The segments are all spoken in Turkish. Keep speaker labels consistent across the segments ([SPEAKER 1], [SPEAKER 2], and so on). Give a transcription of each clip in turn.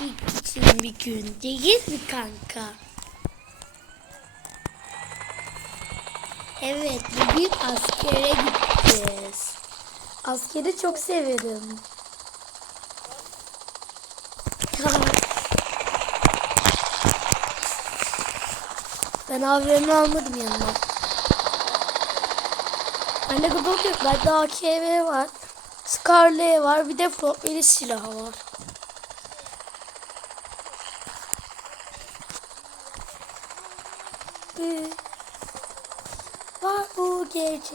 [SPEAKER 1] gençlik için bir gün değil mi kanka? Evet bugün askere gideceğiz. Askeri çok severim. ben AVM almadım yanıma. Bende Glock yok. Bende AKV var. Scarlet var. Bir de Flopmeli silahı var. Var bu gece.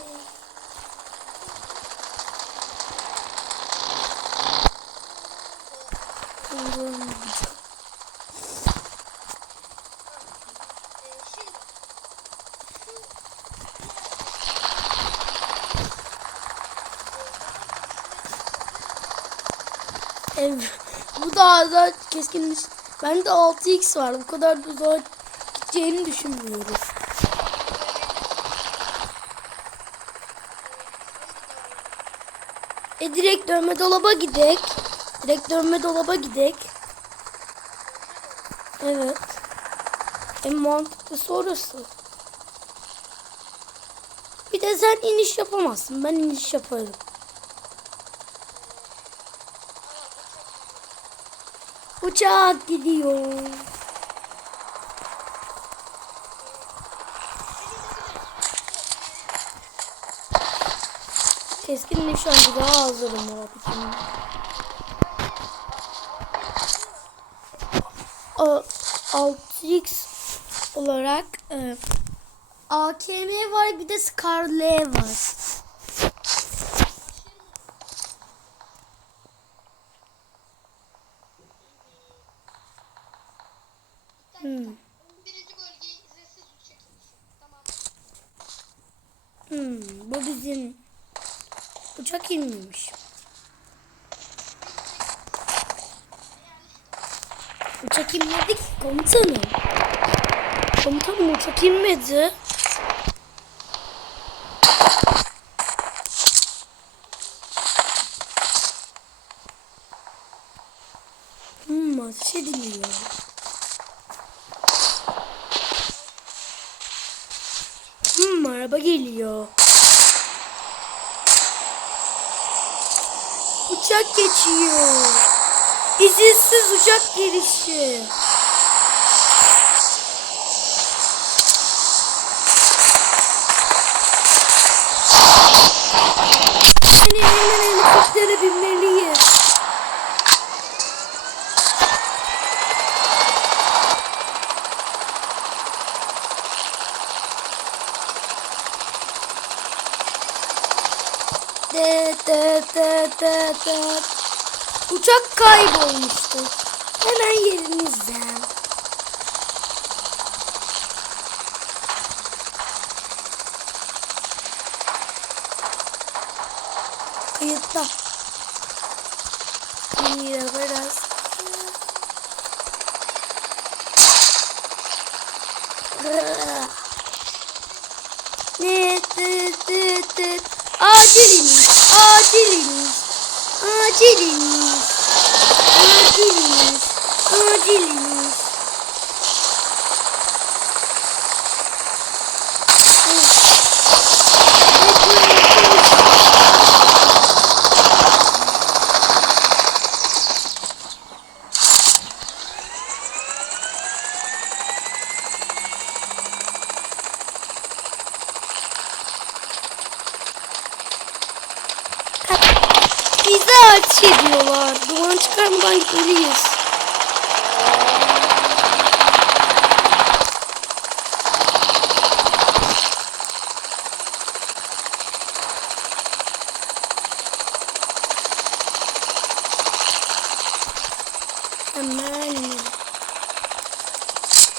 [SPEAKER 1] Ev. Bu da keskin. Bende 6x var. Bu kadar da gideceğini düşünmüyoruz. E direkt dönme dolaba gidek. Direkt dönme dolaba gidek. Evet. En mantıklısı orası. Bir de sen iniş yapamazsın. Ben iniş yaparım. Uçak gidiyor. Keskin nişancı daha hazırım abicim. O 6x olarak e, AKM var bir de Scarlet var. Hmm. Hmm, bu bizim uçak inmemiş. Uçak inmedi ki komutanım. Komutanım uçak inmedi. Hmm, ateş ediliyor. Hmm, araba geliyor. Uçak geçiyor. İzinsiz uçak girişi. Hani hemen helikoptere binmeliyiz. De, de, de, de. Uçak kaybolmuştu. Hemen yerimizden. Kayıtta. Bir biraz. Ne, de, de. Aciliniz, aciliniz, aciliniz, aciliniz, aciliniz. Bize ateş ediyorlar. Duman çıkarmadan gitmeliyiz. Hemen.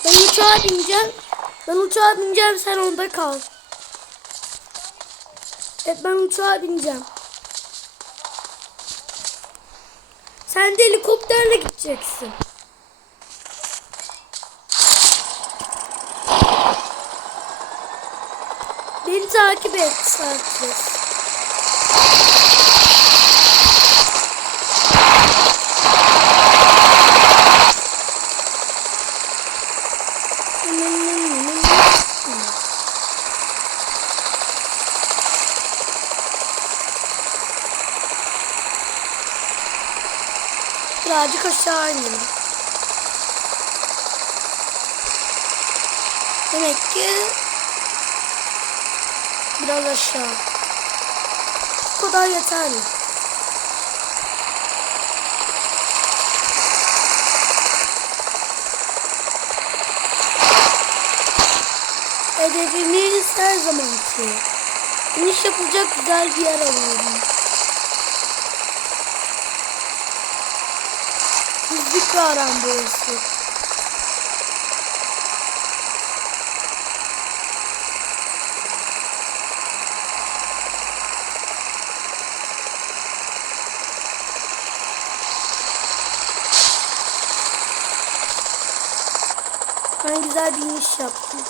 [SPEAKER 1] Ben uçağa bineceğim. Ben uçağa bineceğim sen onda kal. Evet ben uçağa bineceğim. Sen de helikopterle gideceksin. Beni takip et sadece. Aşağı inelim. Demek ki biraz aşağı. Bu kadar yeterli. Hedefimiz her zamanki. İniş yapılacak güzel bir yer arıyorum. Düzlük bir aran burası. Ben güzel bir iniş yaptım.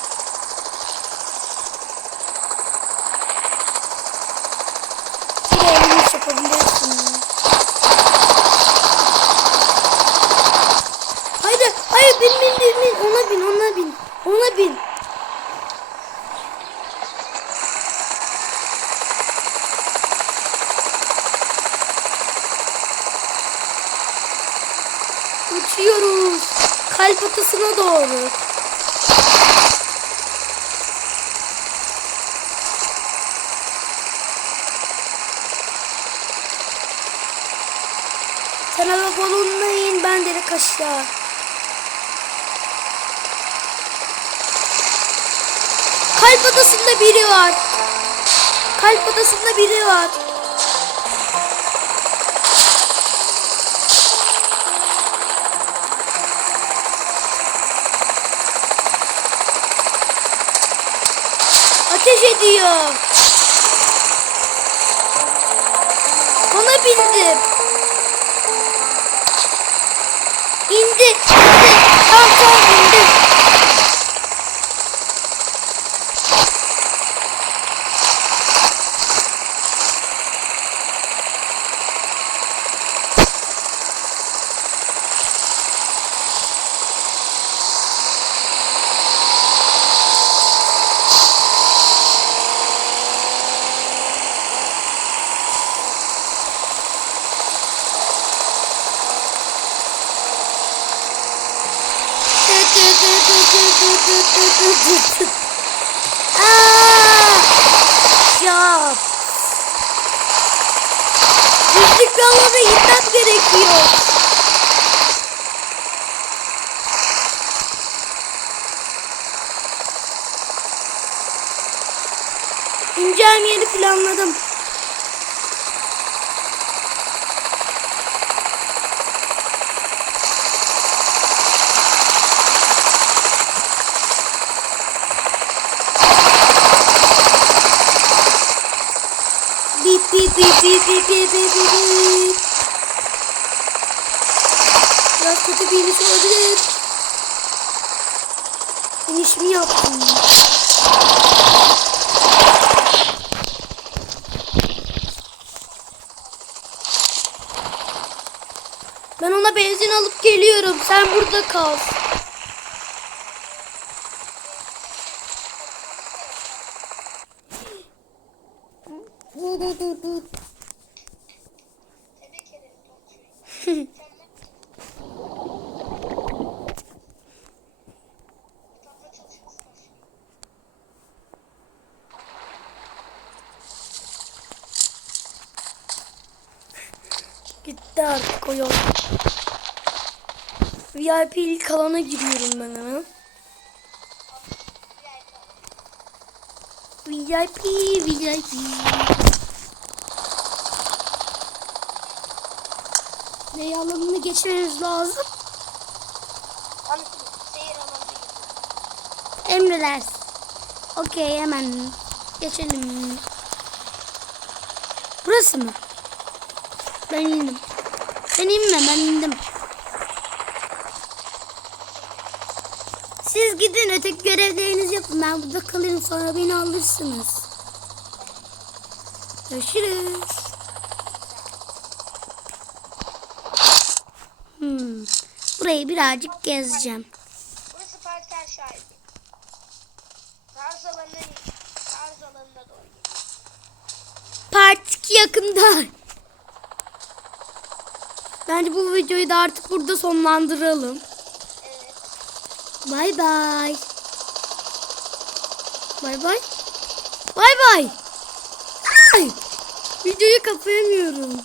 [SPEAKER 1] Bin bin. Ona bin, ona bin. Ona bin. Uçuyoruz. Kalp atasına doğru. Sen hava balonuna in ben direkt aşağı. Kalp adasında biri var. Kalp adasında biri var. Ateş ediyor. Bana bindim. İneceğim yeri planladım. Bip bip bip bip bip bip bip bip bip. Biraz kötü bir iniş olabilir. İniş mi yaptım? Ben ona benzin alıp geliyorum. Sen burada kal.
[SPEAKER 2] Tebrik
[SPEAKER 1] Gitti artık o yol. VIP ilk alana giriyorum ben hemen. VIP, VIP. Ne alanını geçmemiz lazım? Emredersin. Okey hemen geçelim. Burası mı? Ben indim. Ben inme ben indim. Siz gidin öteki görevlerinizi yapın. Ben burada kalırım sonra beni alırsınız. Görüşürüz. Hmm. Burayı birazcık gezeceğim.
[SPEAKER 2] Burası parker şahidi. Tarz alanına tarz alanına doğru gidiyor.
[SPEAKER 1] Part 2 yakında. Bence bu videoyu da artık burada sonlandıralım.
[SPEAKER 2] Evet.
[SPEAKER 1] Bay bay. Bay bay. Bay bay. Ay! Videoyu kapayamıyorum.